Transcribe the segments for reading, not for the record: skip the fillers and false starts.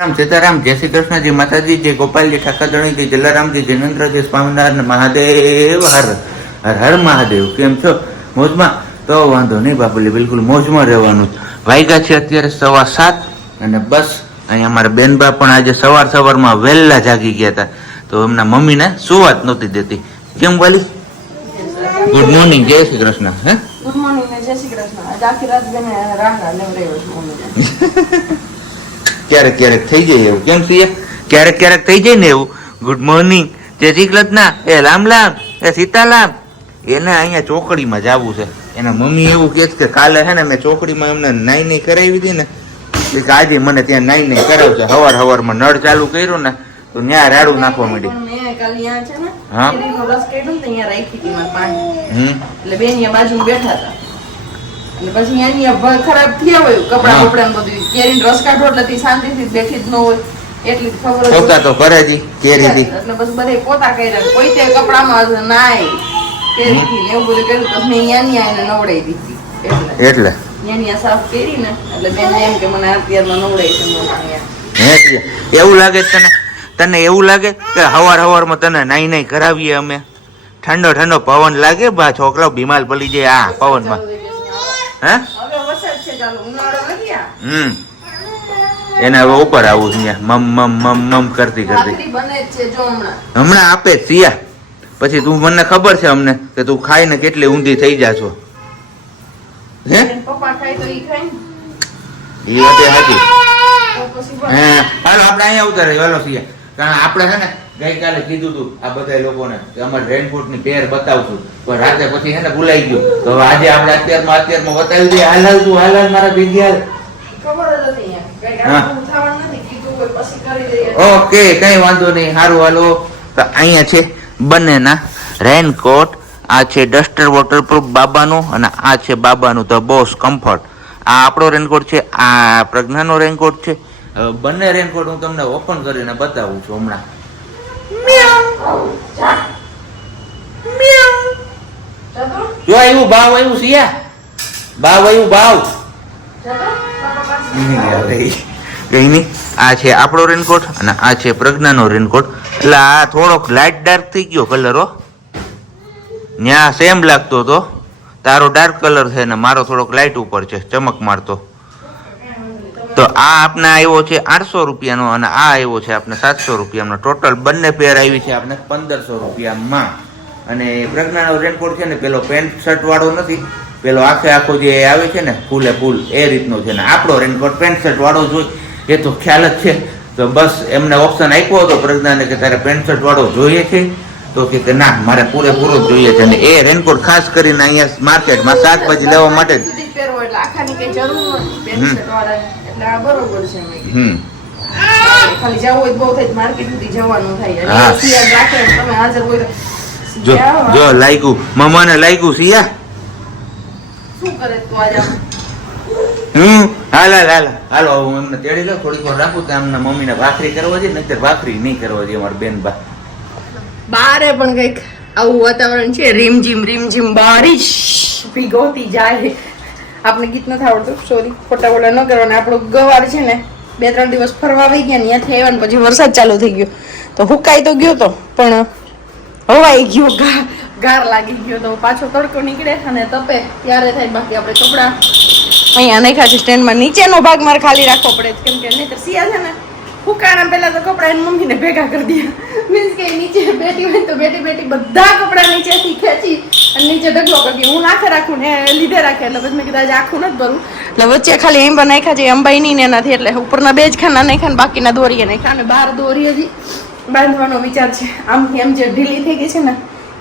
રામ સીતારામ, જય શ્રી કૃષ્ણજી, માતાજી, જય ગોપાલજી, ઠાકરધણીજી, જલારામજી, જૈનેન્દ્રજી, સ્વામિનારાયણ, મહાદેવ, હર હર હર મહાદેવ. કેમ છો? મોજમાં? તો વાંધો નહીં બાપુલી, બિલકુલ મોજમાં રહેવાનું. વાગ્યા છે અત્યારે 7:15 અને બસ અહીંયા અમારા બેનબા પણ આજે સવારમાં વહેલા જાગી ગયા હતા, તો એમના મમ્મીને સુવાત નહોતી દેતી. કેમ વાલી? ગુડ મોર્નિંગ, જય શ્રી કૃષ્ણ. હે ગુડ મોર્નિંગ ને જય શ્રી કૃષ્ણ. આજ આખી રાત બેને રાહ લેવડાવ્યો છે મમ્મીને. ક્યારેક ક્યારેક થઈ જાય એવું. કેમ છીએ? ક્યારેક ક્યારેક થઈ જાય ને એવું. ગુડ મોર્નિંગ, જય શ્રી કૃષ્ણ, એ રામ રામ, એ સીતારામ. એને અહીંયા ચોકડીમાં જવું છે. એના મમ્મી એવું કહે છે કે કાલે છે ને મેં ચોકડીમાં એમને નાઈ નહીં કરાવી હતી ને, કે આજે મને ત્યાં નાઈ નહીં કરાવશે. સવારમાં નળ ચાલુ કર્યું ને તો ત્યાં રાડું નાખવા માંડી. મેં કાલે અહીંયા છે ને હા, કેરીનો રસ કાઢ્યો ને અહીંયા રાખી હતી મારા પાણી. એટલે બેન અહીંયા બાજુમાં બેઠા હતા. એટલે પછી અહીંયા ખરાબ થયા હોય કપડા બપડા ને બધું. કેરીનો રસ કાઢો એટલે શાંતિથી બેઠી જ ન હોય. એટલી ખબર પોતા તો કરે જ કેરીથી. એટલે પછી બધે પોતા કર્યા. કોઈ તે કપડામાં નાય કેરીથી એવું બધું કર્યું તો મેં અહીંયા એને નવડાવી દીધી. એટલે અહીંયા સાફ કરી ને એટલે બેન એમ કે મને અત્યારમાં નવડાવી છે હે. એવું લાગે તને એવું લાગે કે સવારમાં તને નાઈ નાઈ કરાવીએ અમે? ઠંડો ઠંડો પવન લાગે, બા છોકરાઓ બીમાર પડી જાય આ પવનમાં. હે એને હવે ઉપર આવું છે મમ મમ મમ મમ કરતી હમણાં આપે સિયા. પછી તું મને ખબર છે અમને કે તું ખાઈને કેટલી ઊંધી થઈ જા છો. હે પપ્પા ખાય તો ઈ ખાય ને. એ વાત સાચી. હે હાલો આપણે અહીંયા ઉતારે વાલો સિયા. કારણ આપણે છે ને ગઈકાલે કીધું તું આ બધા લોકોને કે અમારે રેનકોટ ની પેર બતાવશું, પણ રાતે પછી છે ને ભૂલાઈ ગયું. તો આજે આપણે અત્યારમાં બતાવી દઈએ. હાલ તું હાલ મારા ભેગી હાલ. ઓકે, કઈ વાંધો નહીં. સારું હાલો. તો અહીંયા છે બંનેના રેનકોટ. આ છે ડસ્ટર વોટરપ્રૂફ બાબાનું અને આ છે બાબાનું ધ બોસ કમ્ફર્ટ. આ આપણો રેનકોટ છે, આ પ્રજ્ઞાનો રેનકોટ છે. બંને રેનકોટ હું તમને ઓપન કરીને બતાવું છું હમણાં. જો આવ્યું ભાવ આવ્યું સિયા, ભાવ આવ્યું ભાવ. કઈ નઈ. આ છે આપણો રેનકોટ અને આ છે પ્રજ્ઞાનો રેનકોટ. એટલે આ થોડોક લાઇટ ડાર્ક થઈ ગયો કલર હો. ન્યા સેમ લાગતો હતો. તારો ડાર્ક કલર છે ને મારો થોડોક લાઇટ ઉપર છે, ચમક મારતો. તો આ આપણે આવ્યો છે 800 રૂપિયાનો અને આ આવ્યો છે આપણે 700 રૂપિયાનો. ટોટલ બંને પેર આવી છે આપણે 1500 રૂપિયામાં. અને પ્રજ્ઞાનો રેનકોટ છે ને પેલો પેન્ટ શર્ટ વાળો નથી, પેલો આખો જે આવે છે ને ફૂલે ફૂલ એ રીતનો છે. ને આપણો રેનકોટ પેન્ટ શર્ટ વાળો જોઈ એ તો ખ્યાલ જ છે. તો બસ એમને ઓપ્શન આપ્યો હતો પ્રજ્ઞાને કે તારે પેન્ટ શર્ટ વાળો જોઈએ છે, તો કે ના મારે પૂરેપૂરો જ જોઈએ છે. અને એ રેનકોટ ખાસ કરીને અહીંયા માર્કેટમાં શાકભાજી લેવા માટે જ. ખાલી જવું હોય બહુ થાય માર્કેટ સુધી જવાનું થાય. તમે હાજર હોય જો લાગ્યું મમ્માને લાગ્યું સિયા. શું કરે તું આજે? હાલો હું એમને તેડી લો, થોડીક વાર રાખું તો એમના મમ્મીને ભાખરી કરવા દે, નહીતર ભાખરી નહીં કરવા દે અમારા બેન બા. બારે પણ કઈક આવું વાતાવરણ છે, રીમઝીમ બારિશ ભીગોતી જાય. આપણે ગીત નથી આવડતું, સોરી, ખોટા બોલા ન કરવાના. આપણો ગવાર છે ને 2-3 દિવસ ફરવા આવી ગયા, ત્યાંથી આવ્યા ને પછી વરસાદ ચાલુ થઈ ગયો તો હુકાઈ તો ગયો તો પણ હવાઈ ગયો, ગાર લાગી ગયો. તો પાછો તડકો નીકળે અને તપે ત્યારે થાય. બાકી આપણે કપડા અહીંયા નાખ્યા છે સ્ટેન્ડમાં. નીચેનો ભાગ મારે ખાલી રાખવો પડે કેમ કે નહીં તો સિયા છે ને ફૂકાણા પહેલા તો કપડા એની મમ્મીને ભેગા કરી દે. મીન્સ કે નીચે બેટી હોય તો બેટી બધા કપડા નીચેથી ખેંચી અને નીચે ઢગલો કરી. હું હાથે રાખું ને લીધે રાખે. એટલે પછી મેં કીધું આજે આખું નથી ભરવું, એટલે વચ્ચે ખાલી એમ પણ નાખ્યા છે અંબાઈની ને એનાથી. એટલે ઉપરના 2 જ ખાના નાખ્યા ને બાકીના દોરીએ નાખ્યા. અને 12 દોરી હજી બાંધવાનો વિચાર છે. આમ એમ જે ઢીલી થઈ ગઈ છે ને,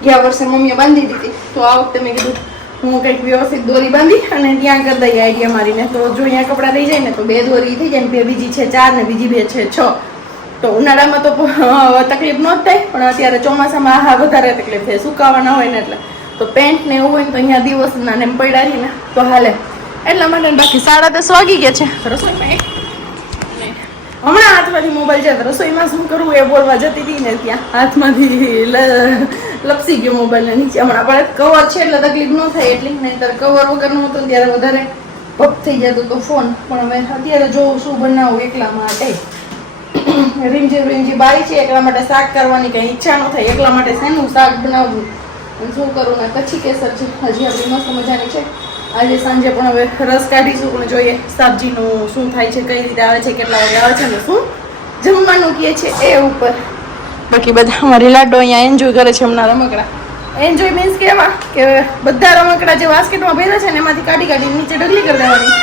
ગયા વર્ષે મમ્મીએ બાંધી દીધી, તો આ વખતે મેં કીધું હું કંઈક વ્યવસ્થિત દોરી બાંધી અને ત્યાં કરી દઈએ આઈડિયા મારીને. તો જો અહીંયા કપડાં રહી જાય ને તો 2 દોરી થઈ જાય ને, બીજી છે 4 ને બીજી 2 છે 6. તો ઉનાળામાં તો તકલીફ ન જ થાય, પણ અત્યારે ચોમાસામાં વધારે તકલીફ થાય, સુકાવાના હોય ને એટલે. તો પેન્ટ ને એવું હોય ને તો અહીંયા દિવસના ને પડ્યા રહીને તો હાલે. એટલા માટે બાકી 10:30 વાગી ગયા છે. રસોઈમાં હમણાં હાથમાંથી મોબાઈલ જાય રસોઈમાં શું કરવું એ બોલવા જતી હતી ને ત્યાં હાથમાંથી લપસી ગયો મોબાઈલ નીચે. હમણાં આપણે કવર છે એટલે તકલીફ ન થાય એટલી, નહીંતર કવર વગરનું હતું ત્યારે વધારે પપ થઈ જતો તો ફોન. પણ હવે અત્યારે જોઉં શું બનાવું એકલા માટે. રીમજી બારી છે એટલા માટે શાક કરવાની કઈ ઈચ્છા ન થાય, એટલા માટે શેનું શાક બનાવવું અને શું કરું ને કચ્છી કેસર છે હજી આપણી મસ્ત મજાની છે. આજે સાંજે પણ હવે રસ કાઢીશું પણ જોઈએ સબ્જીનું શું થાય છે, કઈ રીતે આવે છે, કેટલા વાગે આવે છે ને શું જમવાનું કહે છે એ ઉપર. બાકી બધા અમારી લાડો અહીંયા એન્જોય કરે છે હમણાં રમકડા. એન્જોય મીન્સ કેવા કે બધા રમકડા જે બાસ્કેટમાં ભર્યા છે ને એમાંથી કાઢી નીચે ઢગલી કરી દેવાની,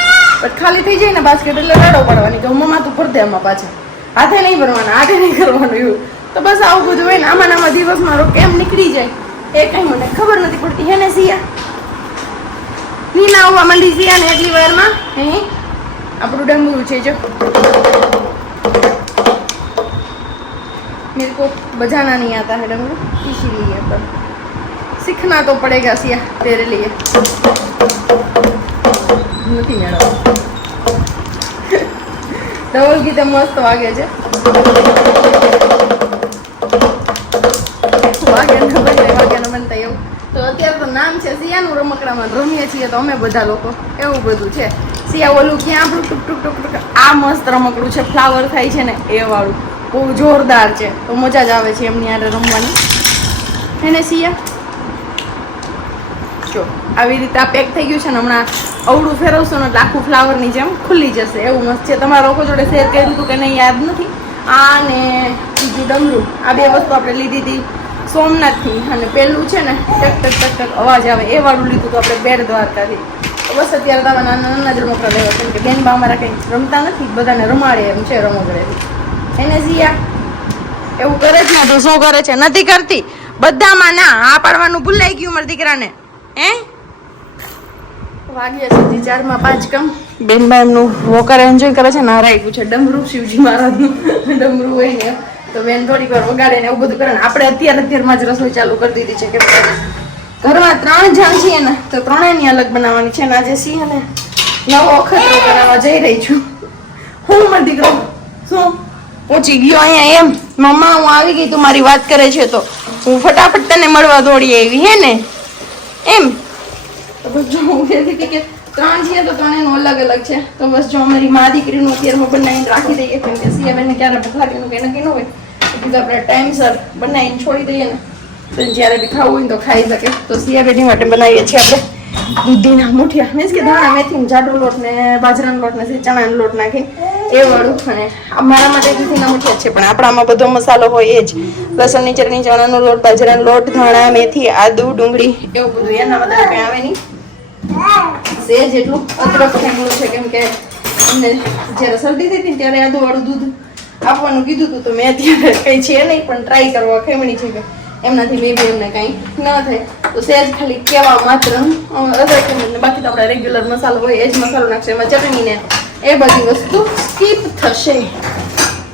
પણ ખાલી થઈ જાય ને બાસ્કેટ એટલે રાડો પાડવાની કે મમ્મા તું ભર દે આમાં પાછા, હાથે નહીં ભરવાના, હાથે નહીં કરવાનું એવું. તો બસ આવું બધું હોય ને આમાં દિવસ મારો કેમ નીકળી જાય એ કઈ મને ખબર નથી પડતી. હે ને સિયા નીના આવવા માંડી સિયા ને એટલી વારમાં અહીં આપણું ડમરું છે જો मेरे को बजाना नहीं आता है डमरू, इसीलिए पर सीखना तो पड़ेगा सिया तेरे लिए. નથી મેળવ ડબલ ગીતે મસ્ત વાગે છે, વાગે ને બનતા એવું. તો અત્યારે તો નામ છે સિયાનું રમકડામાં રમીએ છીએ તો અમે બધા લોકો એવું બધું છે. સિયા ઓલું ક્યાં આપણું ટુક ટુક ટુક ટુક આ મસ્ત રમકડું છે, ફ્લાવર થાય છે ને એ વાળું બહુ જોરદાર છે, તો મજા જ આવે છે એમની યારે રમવાની. એને સિયા જો આવી રીતે આ પેક થઈ ગયું છે ને હમણાં અવળું ફેરવશો ને એટલે આખું ફ્લાવરની જેમ ખુલ્લી જશે, એવું મસ્ત છે. તમારા લોકો જોડે શેર કર્યું હતું કે નહીં યાદ નથી. આ ને બીજું ડમરું, આ બે વસ્તુ આપણે લીધી હતી સોમનાથથી, અને પેલું છે ને ટક ટક ટક ટક અવાજ આવે એ વાળું લીધું હતું આપણે બેટ દ્વારકાથી. તો બસ અત્યારે તો નાના જ રમકડા લેવા, કેમ કે બેનબા અમારા કંઈ રમતા નથી, બધાને રમાડે એમ છે રમકડેથી. એને સિયા એવું કરે છે ને તો શું કરે છે, નથી કરતી બધામાં ના આ પાડવાનું ભૂલાઈ ગયું મારા દીકરાને. હે વાગ્યા સુધી 4:05 કમ બેનબા એમનું વોકર એન્જોય કરે છે ને હરાઈ ગયું છે ડમરું શિવજી મહારાજનું ડમરું હોય ને તો બેન થોડીક વાર વગાડે ને એવું બધું કરે ને. આપણે અત્યારમાં જ રસોઈ ચાલુ કરી દીધી છે, કેમ કે ઘરમાં 3 જણ છીએ ને તો ત્રણેયની અલગ બનાવવાની છે. ને આજે સિંહ ને નવો અખતરો બનાવવા જઈ રહી છું હું. મારો દીકરો શું પહોંચી ગયો અહીંયા એમ, મમ્મા હું આવી ગઈ, તું મારી વાત કરે છે તો હું ફટાફટ તને મળવા દોડી આવી હે ને એમ. તો બસ જો હું કહેતી કે 3 છીએ તો 3 અલગ અલગ છે. તો બસ જો અમારી મા દીકરીનું અત્યારમાં બનાવીને રાખી દઈએ, કેમ કે સિયાબેનને ક્યારે ભૂખ લાગેનું કંઈ નક્કી ન હોય, એટલે આપણે ટાઈમસર બનાવીને છોડી દઈએ ને તો જ્યારે બી ખાવું હોય તો ખાઈ શકે. તો સિયાબેની માટે બનાવીએ છીએ આપણે દૂધીના મુઠિયા, મીન્સ કે ધાણા મેથી જાડો લોટ ને બાજરાનો લોટ ને ચણાનો લોટ નાખી એ વાળું. અને અમારા માટે દૂધીના મુઠિયા છે, પણ આપણામાં બધો મસાલો હોય એ જ, લસણની ચટણી, ચણાનો લોટ, બાજરાનો લોટ, ધાણા મેથી, આદુ, ડુંગળી એવું બધું. એના બધા કંઈ આવે નહીં, સેજ એટલું અદરક ફેંકલું છે, કેમ કે અમને જ્યારે શરદી થઈ હતી ને ત્યારે આદુવાળું દૂધ આપવાનું કીધું હતું, તો મેં અત્યારે કંઈ છે નહીં પણ ટ્રાય કરવા ખેમણી છે કે એમનાથી મે બી એમને કંઈ ન થાય, તો સેજ ખાલી કહેવા માત્ર અદરક. બાકી તો આપણે રેગ્યુલર મસાલો હોય એ જ મસાલો નાખશે, એમાં ચટણી ને એ બધી વસ્તુ સ્કીપ થશે.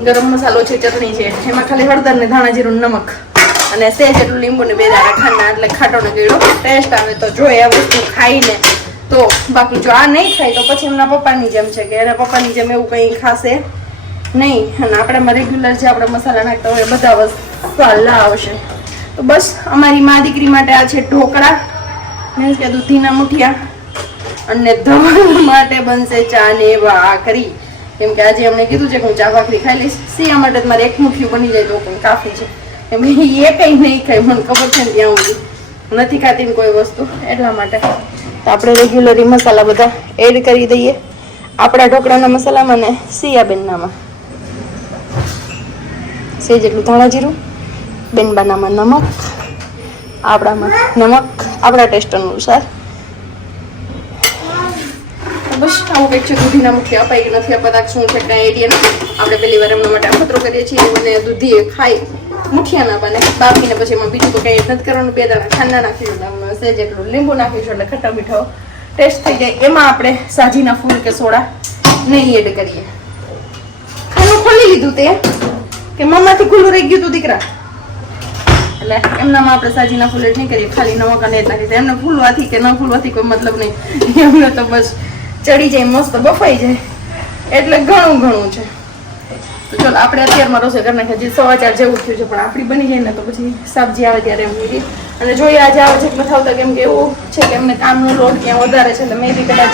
ગરમ મસાલો છે, ચટણી છે, એમાં ખાલી હળદર ને ધાણા જીરું નમક અને સેજ એટલું લીંબુ ને 2 દાણા ખાંડના, એટલે ખાટો ને ગળ્યો ટેસ્ટ આવે તો જોઈએ આ વસ્તુ ખાઈને. તો બાકી જો આ નહીં ખાય તો પછી એમના પપ્પાની જેમ છે કે એના પપ્પાની જેમ એવું કંઈ ખાશે નહીં, અને આપણામાં રેગ્યુલર જે આપણે મસાલા નાખતા હોય બધા મસાલા આવશે. તો બસ અમારી મા દીકરી માટે આ છે ઢોકળા, મીન્સ કે દૂધીના મુઠિયા, અને ધવલ માટે બનશે ચા ને ભાખરી, કેમ કે આજે એમણે કીધું છે કે હું ચા ભાખરી ખાઈ લઈશ. સિયા માટે મારે એક મુઠ્ઠી બની જાય તો પણ કાફી છે, એમ એ કંઈ નહીં ખાય, મને ખબર છે ને ત્યાં સુધી નથી ખાતી ને કોઈ વસ્તુ, એટલા માટે. તો આપણે રેગ્યુલરી મસાલા બધા એડ કરી દઈએ આપણા ઢોકળાના મસાલામાં ને સિયાબેનનામાં સેજ જેટલું ધાણા જીરું, બેનબાનામાં નમક, આપણામાં નમક આપણા ટેસ્ટ અનુસાર. બસ આવું કંઈક છે. દૂધીના મુઠિયા અપાઈ કે નથી અપાતા શું છે કાંઈ આઈડિયા નથી. આપણે પહેલી વાર એમના માટે અખતરો કરીએ છીએ, મને દૂધી ખાઈ મુઠિયા ના બને બાફીને પછી એમાં બીજું તો કંઈ નથી કરવાનું. 2 દાણા ખાંડના નાખીશું, સેજ જેટલું લીંબુ નાખીશું એટલે ખટ્ટા મીઠો ટેસ્ટ થઈ જાય. એમાં આપણે સાજીના ફૂલ કે સોડા નહીં એડ કરીએ. ખાનું ખોલી લીધું તે કે મમ્માથી ખુલ્લું રહી ગયું તું દીકરા, એટલે એમનામાં આપણે સાજીના ફૂલ એડ નહીં કરીએ, ખાલી નમક અને નાખી દઈએ. એમને ફૂલવાથી કે ન ફૂલવાથી કોઈ મતલબ નહીં, એમને તો બસ ચડી જાય, મસ્ત બફાઈ જાય, એટલે ઘણું છે. તો ચાલો આપણે અત્યારમાં રસોઈ કરી નાખીએ. 4:15 જેવું થયું છે, પણ આપણી બની જાય ને તો પછી સબ્જી આવે ત્યારે એમ લીધી. અને જોઈએ આજે આવે છે એટલે ખાવતા, કેમ કે એવું છે કે એમને કામનો લોડ ક્યાં વધારે છે, એટલે મેં બી કદાચ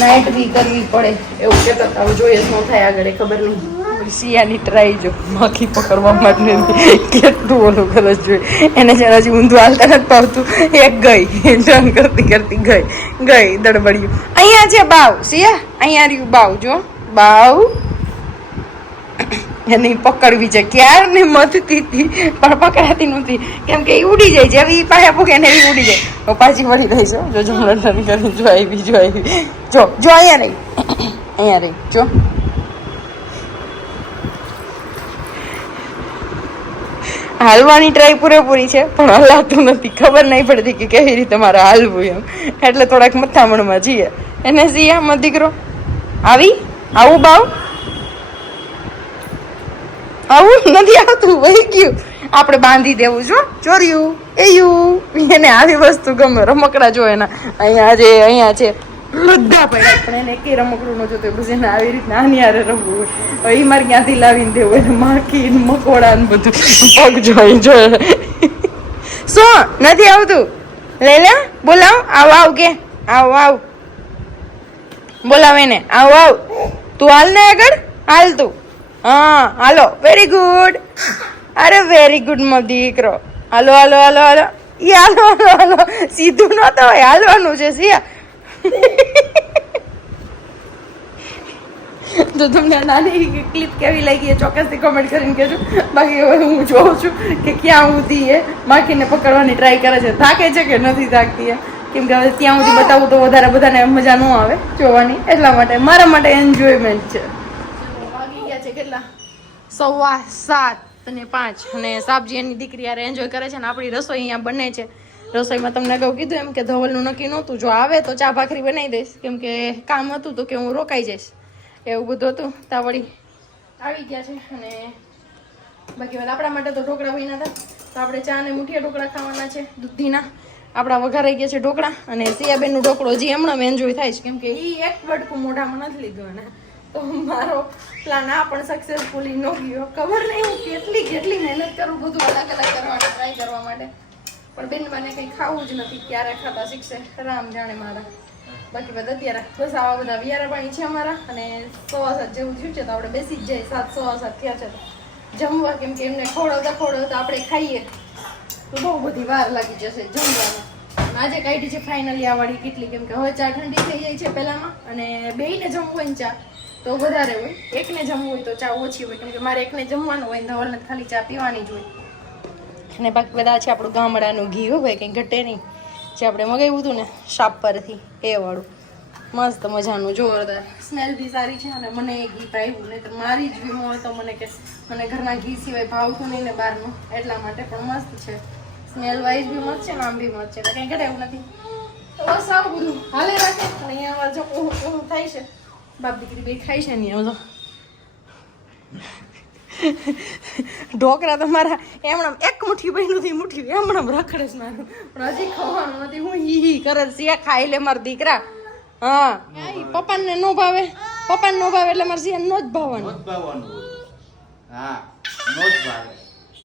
નાઇટ બી કરવી પડે એવું કહેતા હતા. હવે જોઈએ શું થાય આગળ, ખબર નહીં. આપણી સિયાની ટ્રાય જો માખી પકડવા માટે કેટલું ઓલું કરવું જોઈએ એને જરા હજી ઊંધું હાલતા નથી પાવતું એક ગઈ જંગ કરતી કરતી ગઈ દડબડ્યું અહીંયા છે બાવ સિયા અહીંયા રહ્યું બાવ જો બાવ એને પકડવી છે ક્યાર ને મથતી હતી પણ પકડાતી નહોતી કેમ કે એ ઉડી જાય જેવી પાસે પૂકે ને એવી ઉડી જાય તો પાછી વળી રહી છે જો જમણ કરી જો આવી જો અહીંયા રહી જો હાલવાની ટ્રાય પૂરેપૂરી છે પણ હલાતું નથી ખબર નહીં પડતી કે કેવી રીતે મારે હાલવું એમ એટલે થોડાક મથામણમાં જઈએ એને સિયામાં દીકરો આવું બાવ આવું નથી આવતું વહી ગયું આપણે બાંધી દેવું છો ચોર્યું એયું એને આવી વસ્તુ ગમે રમકડા જો એના અહીંયા છે બધા પડ્યા પણ એને કઈ રમકડું ન જોતું બસ એને આવી રીતના આની હારે રમવું હોય એ મારે ક્યાંથી લાવીને દેવું એને માખી મકોડા ને બધું પગ જોઈ શું નથી આવતું લઈ લે બોલાવ આવ કે આવ બોલાવ એને આવ તું હાલ ને આગળ હાલ તું હા હાલો વેરી ગુડ અરે વેરી ગુડ મો દીકરો હાલો એ હાલો સીધું ન તો હોય હાલવાનું છે સિયા તો તમને નાની ક્લિપ કેવી લાગી એ ચોક્કસથી કોમેન્ટ કરીને કહેજો બાકી હવે હું જોઉં છું કે ક્યાં સુધી એ માખીને પકડવાની ટ્રાય કરે છે થાકે છે કે નથી થાકતી એ કેમ કે હવે ત્યાં સુધી બતાવું તો વધારે બધાને મજા ન આવે જોવાની એટલા માટે મારા માટે એન્જોયમેન્ટ છે વાગી ગયા છે કેટલા 7:15 અને 5 અને સાબજી એની દીકરી યાર એન્જોય કરે છે ને આપણી રસોઈ અહીંયા બને છે રસોઈમાં તમને અગાઉ કીધું એમ કે ધવલનું નક્કી નહોતું જો આવે તો ચા ભાખરી બનાવી દઈશ કેમ કે કામ હતું તો કે હું રોકાઈ જઈશ એવું બધું હતું ત્યાં વળી આવી ગયા છે અને બાકી વાત આપણા માટે તો ઢોકળા બન્યા હતા તો આપણે ચા અને મુઠિયા ઢોકળા ખાવાના છે દૂધીના આપણા વઘારાઈ ગયા છે ઢોકળા અને સિયાબેનનું ઢોકળો હજી હમણાં એન્જોય થાય છે કેમ કે એ એક વડકું મોઢામાં નથી લીધું એને તો મારો પ્લાન આ પણ સક્સેસફુલી ન ગયો ખબર નહીં હું કેટલી મહેનત કરું બધું અલગ કરવા ટ્રાય કરવા માટે પણ બેન મને કંઈ ખાવું જ નથી ક્યારે ખાતા શીખશે રામ જાણે મારા બાકી બધા અત્યારે બસ આવા બધા વિયારા પાણી છે અમારા અને 7:15 જેવું થયું છે તો આપણે બેસી જ જાય 7:15 થયા છે તો જમવા કેમ કે એમને ખોડવતા આપણે ખાઈએ તો બહુ બધી વાર લાગી જશે જમવામાં આજે કાઢી છે ફાઇનલી આ વાળી કેટલી કેમ કે હવે ચા ઠંડી થઈ જાય છે પહેલામાં અને બેયને જમવું હોય ને ચા તો વધારે હોય એકને જમવું હોય તો ચા ઓછી હોય કેમ કે મારે એકને જમવાનું હોય ને ધવલને ખાલી ચા પીવાની જ હોય અને બાકી બધા છે આપણું ગામડાનું ઘી હોય કંઈ ઘટે નહીં જે આપણે મગાવ્યું હતું ને શાપ પરથી એ વાળું મસ્ત મજાનું જોરદાર સ્મેલ બી સારી છે અને મને એ ઘી ભાવ્યું નહીં તો મારી જ વીમો હોય તો મને કે મને ઘરના ઘી સિવાય ભાવતું નહીં ને બહારનું એટલા માટે પણ મસ્ત છે સ્મેલ વાઇઝ બી મસ્ત છે ને આમ બી મસ્ત છે એટલે કંઈ ઘટે એવું નથી તો બસ આવું બધું હાલે રાખે અને અહીંયા અમારે જો ઓહું થાય છે બાપ દીકરી બે ખાય છે નહીં બધો ઢોકરા તો મારા એમણામ એક મુઠ્ઠી બન્યું હતી મુઠ્ઠી એમણામ રખડે જ મારું પણ હજી ખાવાનું નથી હું હી કરે સિયા ખાઈ લે મારા દીકરા હા પપ્પાને નો ભાવે એટલે મારે સિયા નો જ ભાવવાનું હા નો જ ભાવે